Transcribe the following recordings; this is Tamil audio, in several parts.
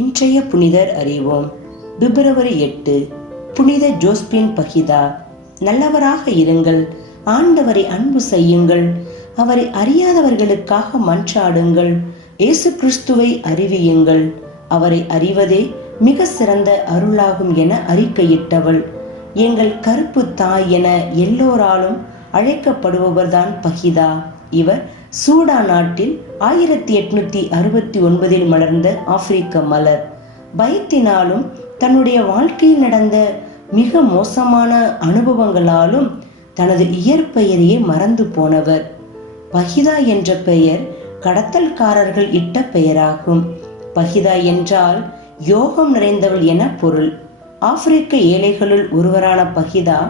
இன்றைய புனிதர் அறிவோம். பிப்ரவரி 8. புனித ஜோஸ்பின் பகிதா. நல்லவராக இருங்கள், ஆண்டவரை அன்பு செய்யுங்கள், அவரை அறியாதவர்களுக்காக மன்றாடுங்கள், இயேசு கிறிஸ்துவை அறிவியுங்கள், அவரை அறிவதே மிக சிறந்த அருளாகும் என அறிக்கையிட்டவள். எங்கள் கருப்பு தாய் என எல்லோராலும் அழைக்கப்படுபவர்தான் பகிதா. இவர் சூடான் நாட்டில் 1869 மலர்ந்த ஆப்பிரிக்க மலர். பயத்தினாலும் தன்னுடைய வாழ்க்கையில் நடந்த மிக மோசமான அனுபவங்களாலும் தனது இயற்பெயரையே மறந்து போனவர். பகிதா என்ற பெயர் கடத்தல்காரர்கள் இட்ட பெயராகும். பகிதா என்றால் யோகம் நிறைந்தவள் என பொருள். ஆப்பிரிக்க ஏழைகளுள் ஒருவரான பகிதா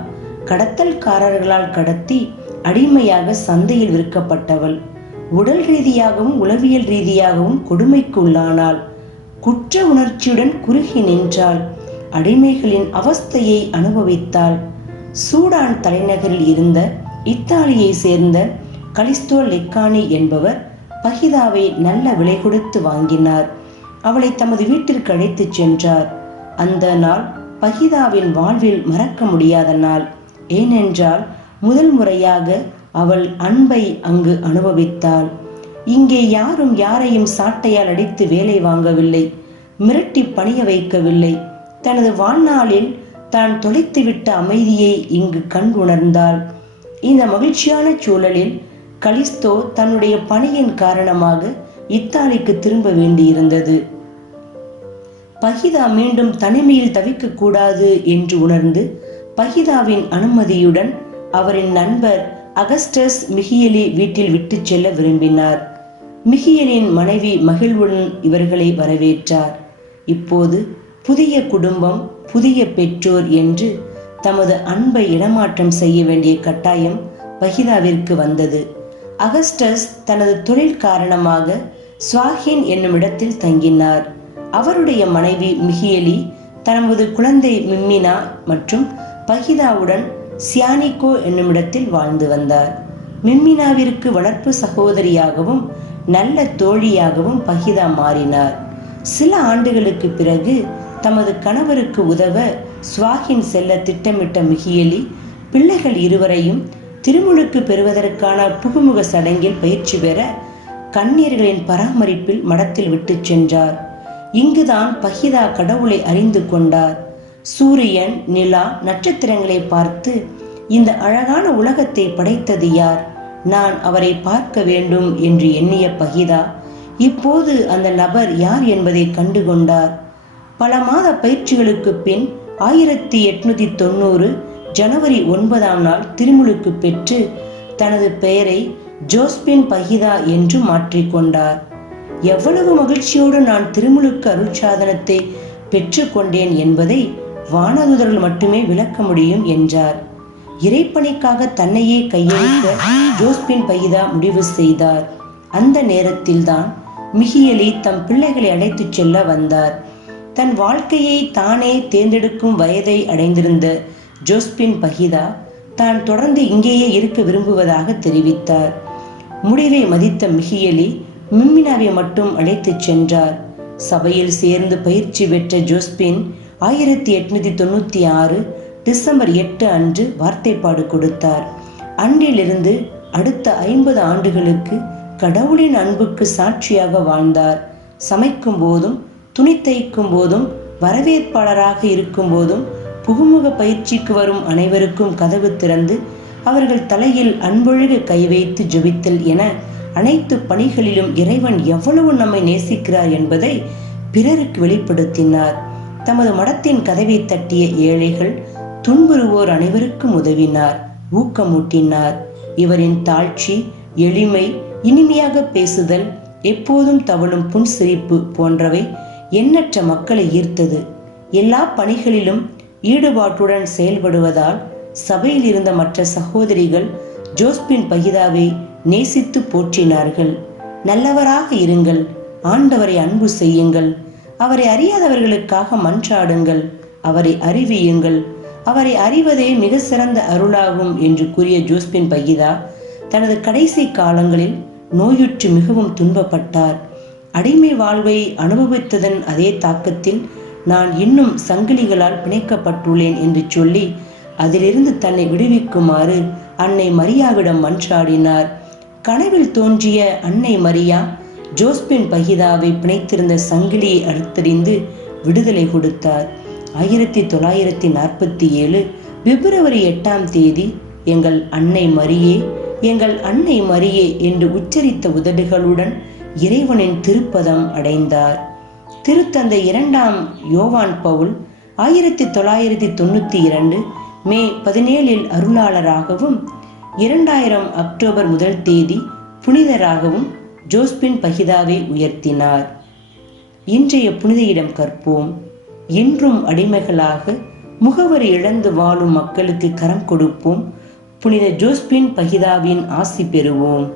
கடத்தல்காரர்களால் கடத்தி அடிமையாக சந்தையில் விற்கப்பட்டவள். உடல் ரீதியாகவும் உளவியல் ரீதியாகவும் கொடுமைக்கு உள்ளானாள். குற்ற உணர்ச்சியுடன் குறுகி நின்றாள். அடிமைகளின் அவஸ்தையை அனுபவித்தாள். சூடான் தலைநகரில் இருந்த இத்தாலியை சேர்ந்த கலிஸ்டோ லெக்கானி என்பவர் பகிதாவை நல்ல விலை கொடுத்து வாங்கினார். அவளை தமது வீட்டிற்கு அழைத்துச் சென்றார். அந்த நாள் பகிதாவின் வாழ்வில் மறக்க முடியாத நாள். ஏனென்றால் முதல் முறையாக அவள் அன்பை அங்கு அனுபவித்தாள். இங்கே யாரும் யாரையும் சாட்டையால் அடித்து வேலை வாங்கவில்லை, மிரட்டி பணிய வைக்கவில்லை. தனது வாழ்நாளில் தான் தொலைத்துவிட்ட அமைதியை இங்கு கண்டு உணர்ந்தாள். இந்த மகிழ்ச்சியான சூழலில் கலிஸ்தோ தன்னுடைய பணியின் காரணமாக இத்தாலிக்கு திரும்ப வேண்டியிருந்தது. பகிதா மீண்டும் தனிமையில் தவிக்க கூடாது என்று உணர்ந்து பகிதாவின் அனுமதியுடன் அவரின் நண்பர் அகஸ்டஸ் மிகியலி வீட்டில் விட்டு செல்ல விரும்பினார். மிகியலின் மனைவி மகிழ்வுடன் இவர்களை வரவேற்றார். இப்போது புதிய குடும்பம், புதிய பெற்றோர் என்று தமது அன்பை இடமாற்றம் செய்ய வேண்டிய கட்டாயம் பகிதாவிற்கு வந்தது. அகஸ்டஸ் தனது தொழில் காரணமாக ஸ்வாகின் என்னும் இடத்தில் தங்கினார். அவருடைய மனைவி மிகியலி தனது குழந்தை மிம்மினா மற்றும் பகிதாவுடன் சியானிகோ என்னும் இடத்தில் வாழ்ந்து வந்தார். மிம்மினாவிற்கு வளர்ப்பு சகோதரியாகவும் நல்ல தோழியாகவும் பகிதா மாறினார். சில ஆண்டுகளுக்கு பிறகு தமது கணவருக்கு உதவ ஸ்வாகின் செல்ல திட்டமிட்ட மிகியலி பிள்ளைகள் இருவரையும் திருமுழுக்கு பெறுவதற்கான புகுமுக சடங்கில் பயிற்சி பெற கன்னியர்களின் பராமரிப்பில் மடத்தில் விட்டு சென்றார். இங்குதான் பகிதா கடவுளை அறிந்து கொண்டார். சூரியன், நிலா, நட்சத்திரங்களை பார்த்து இந்த அழகான உலகத்தை படைத்தது யார்? நான் அவரை பார்க்க வேண்டும் என்று எண்ணிய பகிதா இப்போது அந்த நபர் யார் என்பதை கண்டுகொண்டார். பல மாத பயிற்சிகளுக்கு பின் 1890 ஜனவரி 9 திருமுழுக்கு பெற்று தனது பெயரை ஜோஸ்பின் பகிதா என்று மாற்றிக்கொண்டார். எவ்வளவு மகிழ்ச்சியோடு நான் திருமுழுக்கு அருட்சாதனத்தை பெற்றுக்கொண்டேன் என்பதை வானதூதர்கள் மட்டுமே விளக்க முடியும் என்றார். இறைப்பணிக்காக தன்னையே கையளிக்க ஜோஸ்பின் பகிதா முடிவு செய்தார். அந்த நேரத்தில்தான் மிகியலி தம் பிள்ளைகளை அழைத்துச் செல்ல வந்தார். தன் வாழ்க்கையை தானே தேர்ந்தெடுக்கும் வயதை அடைந்திருந்த ஜோஸ்பின் பகிதா தான் தொடர்ந்து இங்கேயே இருக்க விரும்புவதாக தெரிவித்தார். முடிவை மதித்த மிகியலி மிம்மினாவை மட்டும் அழைத்துச் சென்றார். சபையில் சேர்ந்து பயிற்சி பெற்ற ஜோஸ்பின் 1896 டிசம்பர் 8 அன்று வார்த்தைப்பாடு கொடுத்தார். அன்றிலிருந்து அடுத்த 50 ஆண்டுகளுக்கு கடவுளின் அன்புக்கு சாட்சியாக வாழ்ந்தார். சமைக்கும் போதும், துணி தைக்கும் போதும், வரவேற்பாளராக இருக்கும் போதும், புகுமுக பயிற்சிக்கு வரும் அனைவருக்கும் கதவு திறந்து அவர்கள் தலையில் அன்பொழுக கை வைத்து ஜெபித்தல் என அனைத்து பணிகளிலும் இறைவன் எவ்வளவு நம்மை நேசிக்கிறார் என்பதை பிறருக்கு வெளிப்படுத்தினார். தமது மடத்தின் கதவை தட்டிய ஏழைகள், துன்புறுவோர் அனைவருக்கும் உதவினார், ஊக்கமூட்டினார். இவரின் தாழ்ச்சி, எளிமை, இனிமையாக பேசுதல், எப்போதும் தவழும் புன்சிரிப்பு போன்றவை எண்ணற்ற மக்களை ஈர்த்தது. எல்லா பணிகளிலும் ஈடுபாட்டுடன் செயல்படுவதால் சபையில் இருந்த மற்ற சகோதரிகள் ஜோஸ்பின் பகிதாவை நேசித்து போற்றினார்கள். நல்லவராக இருங்கள், ஆண்டவரை அன்பு செய்யுங்கள், அவரை அறியாதவர்களுக்காக மன்றாடுங்கள், அவரை அறிவியுங்கள், அவரை அறிவதே மிக சிறந்த அருளாகும் என்று கூறிய ஜோஸ்பின் பகிதா தனது கடைசி காலங்களில் நோயுற்று மிகவும் துன்பப்பட்டார். அடிமை வாழ்வை அனுபவித்ததன் அதே தாக்கத்தில் நான் இன்னும் சங்கிலிகளால் பிணைக்கப்பட்டுள்ளேன் என்று சொல்லி அதிலிருந்து தன்னை விடுவிக்குமாறு அன்னை மரியாவிடம் மன்றாடினார். கனவில் தோன்றிய அன்னை மரியா ஜோஸ்பின் பஹிதாவை பிணைத்திருந்த சங்கிலியை அறுத்தறிந்து விடுதலை கொடுத்தார். 1947 பிப்ரவரி 8ஆம் தேதி எங்கள் அன்னை மரியே, எங்கள் அன்னை மரியே என்று உச்சரித்த உதடுகளுடன் இறைவனின் திருப்பதம் அடைந்தார். திருத்தந்தை 2ஆம் யோவான் பவுல் 1992 மே 17 அருளாளராகவும் 2000 அக்டோபர் 1 புனிதராகவும் ஜோஸ்பின் பஹிதாவை உயர்த்தினார். இன்றைய புனித இடம் கற்போம். இன்றும் அடிமைகளாக முகவரி இழந்து வாழும் மக்களுக்கு கரம் கொடுப்போம். புனித ஜோஸ்பின் பஹிதாவின் ஆசி பெறுவோம்.